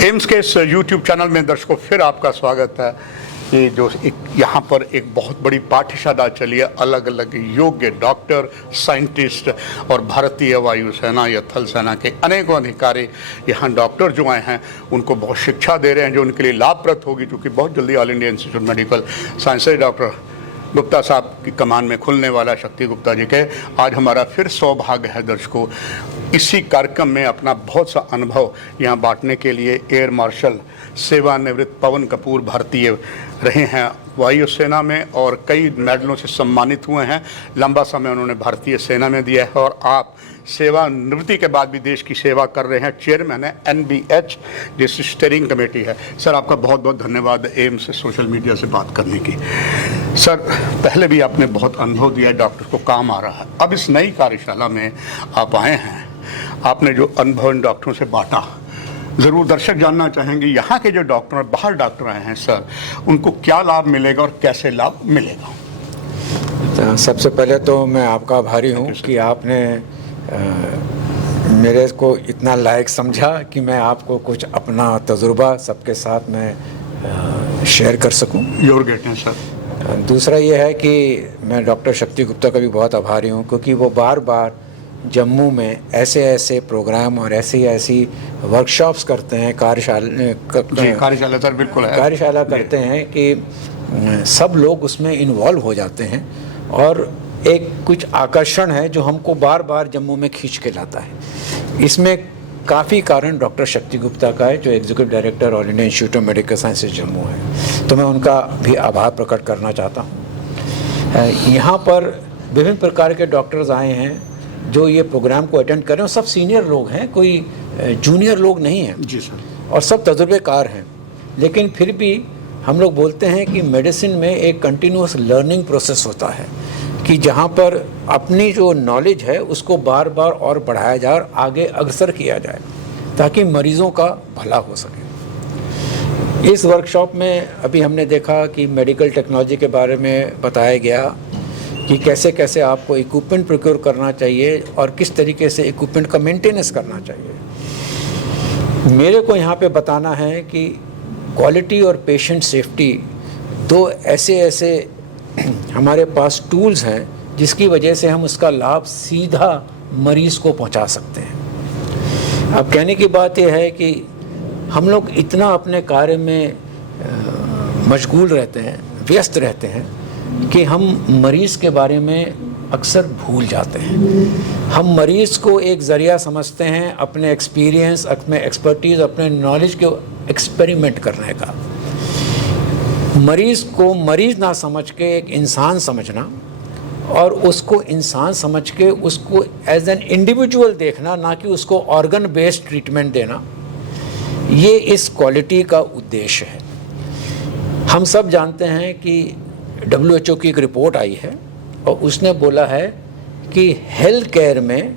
AIIMS के इस YouTube channel में दर्शकों फिर आपका स्वागत है। ये जो यहाँ पर एक बहुत बड़ी पाठशाला चली है, अलग अलग योग्य डॉक्टर, साइंटिस्ट और भारतीय वायुसेना या थल सेना के अनेकों अधिकारी यहाँ डॉक्टर जो आए हैं उनको बहुत शिक्षा दे रहे हैं जो उनके लिए लाभप्रद होगी, क्योंकि बहुत जल्दी all India institute medical sciences doctor Gupta साहब की कमान में खुलने वाला शक्ति गुप्ता जी के। आज हमारा फिर सौभाग्य है दर्शकों इसी कार्यक्रम में अपना बहुत सा अनुभव यहाँ बांटने के लिए एयर मार्शल सेवानिवृत्त पवन कपूर भारतीय रहे हैं वायुसेना में और कई मेडलों से सम्मानित हुए हैं। लंबा समय उन्होंने भारतीय सेना में दिया है और आप सेवानिवृत्ति के बाद भी देश की सेवा कर रहे हैं। चेयरमैन है NBH जिस स्टीयरिंग कमेटी है। सर आपका बहुत बहुत धन्यवाद एम्स से सोशल मीडिया से बात करने की। सर पहले भी आपने बहुत अनुभव दिया, डॉक्टर को काम आ रहा है। अब इस नई कार्यशाला में आप आए हैं, आपने जो अनुभव इन डॉक्टरों से बांटा, ज़रूर दर्शक जानना चाहेंगे यहाँ के जो डॉक्टर बाहर डॉक्टर आए हैं सर, उनको क्या लाभ मिलेगा और कैसे लाभ मिलेगा? सबसे पहले तो मैं आपका आभारी हूँ कि आपने मेरे को इतना लायक समझा कि मैं आपको कुछ अपना तजुर्बा सबके साथ में शेयर कर सकूं। योर गेट है सर। दूसरा ये है कि मैं डॉक्टर शक्ति गुप्ता का भी बहुत आभारी हूँ, क्योंकि वो बार बार जम्मू में ऐसे प्रोग्राम और ऐसी वर्कशॉप्स करते हैं, कार्यशाला सर बिल्कुल है, कार्यशाला करते हैं कि सब लोग उसमें इन्वॉल्व हो जाते हैं और एक कुछ आकर्षण है जो हमको बार बार जम्मू में खींच के लाता है। इसमें काफ़ी कारण डॉक्टर शक्ति गुप्ता का है जो executive director all India institute of medical sciences Jammu है, तो मैं उनका भी आभार प्रकट करना चाहता हूँ। यहाँ पर विभिन्न प्रकार के डॉक्टर्स आए हैं जो ये प्रोग्राम को अटेंड कर रहे हैं। सब सीनियर लोग हैं, कोई जूनियर लोग नहीं हैं जी सर, और सब तजुर्बेकार हैं। लेकिन फिर भी हम लोग बोलते हैं कि मेडिसिन में एक कंटिन्यूस लर्निंग प्रोसेस होता है कि जहाँ पर अपनी जो नॉलेज है उसको बार बार और बढ़ाया जाए और आगे अग्रसर किया जाए ताकि मरीज़ों का भला हो सके। इस वर्कशॉप में अभी हमने देखा कि मेडिकल टेक्नोलॉजी के बारे में बताया गया कि कैसे कैसे आपको इक्विपमेंट प्रोक्योर करना चाहिए और किस तरीके से इक्विपमेंट का मेंटेनेंस करना चाहिए। मेरे को यहाँ पे बताना है कि क्वालिटी और पेशेंट सेफ्टी दो ऐसे हमारे पास टूल्स हैं जिसकी वजह से हम उसका लाभ सीधा मरीज़ को पहुंचा सकते हैं। अब कहने की बात यह है कि हम लोग इतना अपने कार्य में मशगूल रहते हैं, व्यस्त रहते हैं कि हम मरीज़ के बारे में अक्सर भूल जाते हैं। हम मरीज़ को एक ज़रिया समझते हैं अपने एक्सपीरियंस, अपने एक्सपर्टीज़, अपने नॉलेज के एक्सपेरिमेंट करने का। मरीज़ को मरीज़ ना समझ के एक इंसान समझना और उसको इंसान समझ के उसको एज एन इंडिविजुअल देखना, ना कि उसको ऑर्गन बेस्ड ट्रीटमेंट देना, ये इस क्वालिटी का उद्देश्य है। हम सब जानते हैं कि WHO की एक रिपोर्ट आई है और उसने बोला है कि हेल्थ केयर में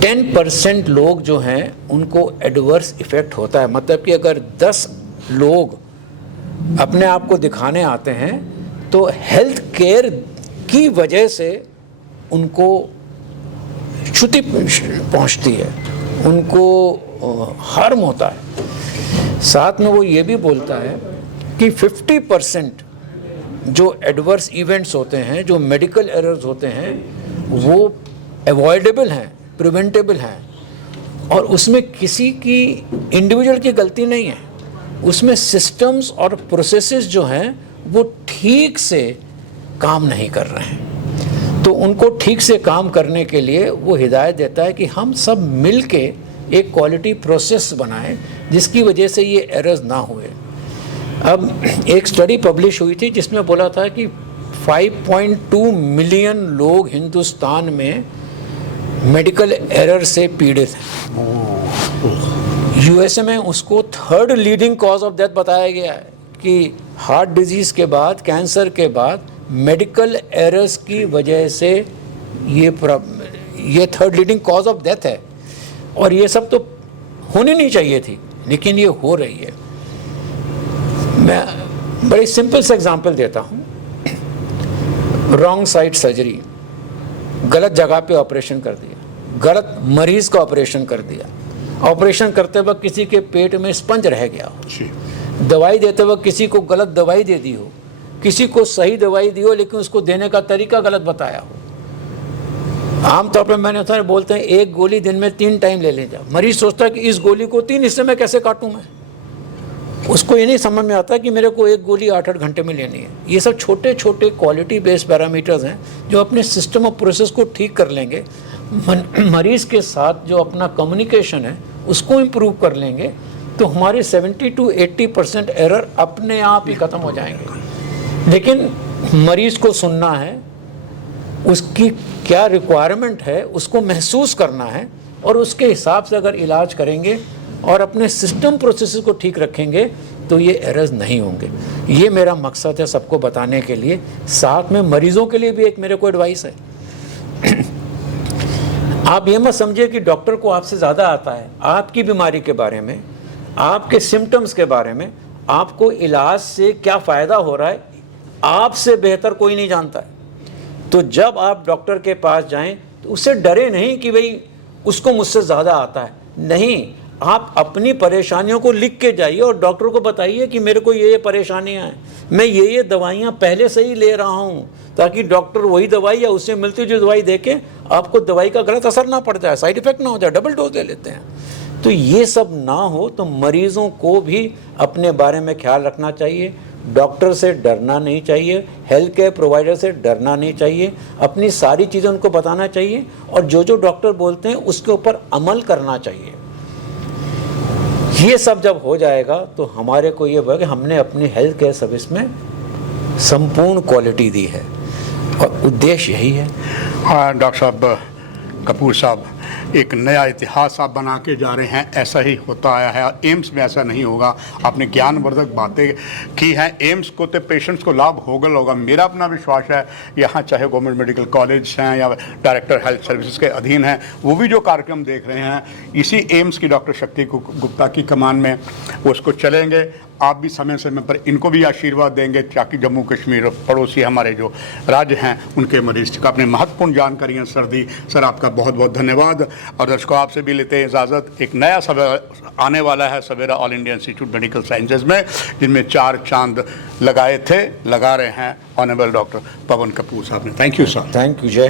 10% लोग जो हैं उनको एडवर्स इफ़ेक्ट होता है। मतलब कि अगर 10 लोग अपने आप को दिखाने आते हैं तो हेल्थ केयर की वजह से उनको क्षति पहुंचती है, उनको हार्म होता है। साथ में वो ये भी बोलता है कि 50% जो एडवर्स इवेंट्स होते हैं, जो मेडिकल एरर्स होते हैं, वो अवॉइडेबल हैं, प्रिवेंटेबल हैं और उसमें किसी की इंडिविजुअल की गलती नहीं है। उसमें सिस्टम्स और प्रोसेसेस जो हैं वो ठीक से काम नहीं कर रहे हैं, तो उनको ठीक से काम करने के लिए वो हिदायत देता है कि हम सब मिल के एक क्वालिटी प्रोसेस बनाएं जिसकी वजह से ये एरर्स ना हुए। अब एक स्टडी पब्लिश हुई थी जिसमें बोला था कि 5.2 मिलियन लोग हिंदुस्तान में मेडिकल एरर से पीड़ित हैं। USA में उसको 3rd leading cause of death बताया गया है कि हार्ट डिजीज़ के बाद, कैंसर के बाद मेडिकल एरर्स की वजह से ये 3rd leading cause of death है। और ये सब तो होनी नहीं चाहिए थी, लेकिन ये हो रही है। मैं बड़ी सिंपल से एग्जांपल देता हूँ। रॉन्ग साइड सर्जरी, गलत जगह पे ऑपरेशन कर दिया, गलत मरीज़ का ऑपरेशन कर दिया, ऑपरेशन करते वक्त किसी के पेट में स्पंज रह गया हो, जी दवाई देते वक्त किसी को गलत दवाई दे दी हो, किसी को सही दवाई दी हो लेकिन उसको देने का तरीका गलत बताया हो। आमतौर पर मैंने सारे बोलते हैं एक गोली दिन में 3 टाइम ले लें। मरीज सोचता है कि इस गोली को 3 हिस्से में कैसे काटूं मैं, उसको ये नहीं समझ में आता कि मेरे को एक गोली 8-8 घंटे में लेनी है। ये सब छोटे छोटे क्वालिटी बेस्ड पैरामीटर्स हैं जो अपने सिस्टम ऑफ प्रोसेस को ठीक कर लेंगे, मरीज के साथ जो अपना कम्युनिकेशन है उसको इम्प्रूव कर लेंगे, तो हमारे 70 to 80% एरर अपने आप ही ख़त्म हो जाएंगे। लेकिन मरीज को सुनना है, उसकी क्या रिक्वायरमेंट है उसको महसूस करना है, और उसके हिसाब से अगर इलाज करेंगे और अपने सिस्टम प्रोसेस को ठीक रखेंगे तो ये एरर्स नहीं होंगे। ये मेरा मकसद है सबको बताने के लिए। साथ में मरीज़ों के लिए भी एक मेरे को एडवाइस है। आप ये मत समझिए कि डॉक्टर को आपसे ज़्यादा आता है। आपकी बीमारी के बारे में, आपके सिम्टम्स के बारे में, आपको इलाज से क्या फ़ायदा हो रहा है, आपसे बेहतर कोई नहीं जानता है। तो जब आप डॉक्टर के पास जाएं तो उससे डरे नहीं कि भाई उसको मुझसे ज़्यादा आता है। नहीं, आप अपनी परेशानियों को लिख के जाइए और डॉक्टर को बताइए कि मेरे को ये परेशानियां हैं, मैं ये दवाइयां पहले से ही ले रहा हूँ, ताकि डॉक्टर वही दवाई या उससे मिलती जो दवाई दे के आपको दवाई का गलत असर ना पड़ जाए, साइड इफेक्ट ना हो जाए, डबल डोज ले लेते हैं। तो ये सब ना हो तो मरीज़ों को भी अपने बारे में ख्याल रखना चाहिए। डॉक्टर से डरना नहीं चाहिए, हेल्थ केयर प्रोवाइडर से डरना नहीं चाहिए, अपनी सारी चीज़ें उनको बताना चाहिए और जो जो डॉक्टर बोलते हैं उसके ऊपर अमल करना चाहिए। ये सब जब हो जाएगा तो हमारे को ये होगा कि हमने अपनी हेल्थ केयर सर्विस में संपूर्ण क्वालिटी दी है, और उद्देश्य यही है। हाँ डॉक्टर साहब कपूर साहब, एक नया इतिहास आप बना के जा रहे हैं। ऐसा ही होता आया है, एम्स में ऐसा नहीं होगा। आपने ज्ञानवर्धक बातें की हैं, एम्स को तो पेशेंट्स को लाभ होगा। मेरा अपना विश्वास है यहाँ चाहे गवर्नमेंट मेडिकल कॉलेज हैं या डायरेक्टर हेल्थ सर्विसेज के अधीन हैं, वो भी जो कार्यक्रम देख रहे हैं इसी एम्स की डॉक्टर शक्ति गुप्ता की कमान में वो उसको चलेंगे। आप भी समय समय पर इनको भी आशीर्वाद देंगे ताकि जम्मू कश्मीर पड़ोसी हमारे जो राज्य हैं उनके मरीज का। अपनी महत्वपूर्ण जानकारियाँ सर दी, सर आपका बहुत बहुत धन्यवाद। और दर्शकों आपसे भी लेते हैं इजाज़त। एक नया आने वाला है सवेरा all India institute medical sciences में, जिनमें 4 चांद लगाए थे, लगा रहे हैं ऑनरेबल डॉक्टर पवन कपूर साहब ने। Thank you sir. Thank you. जय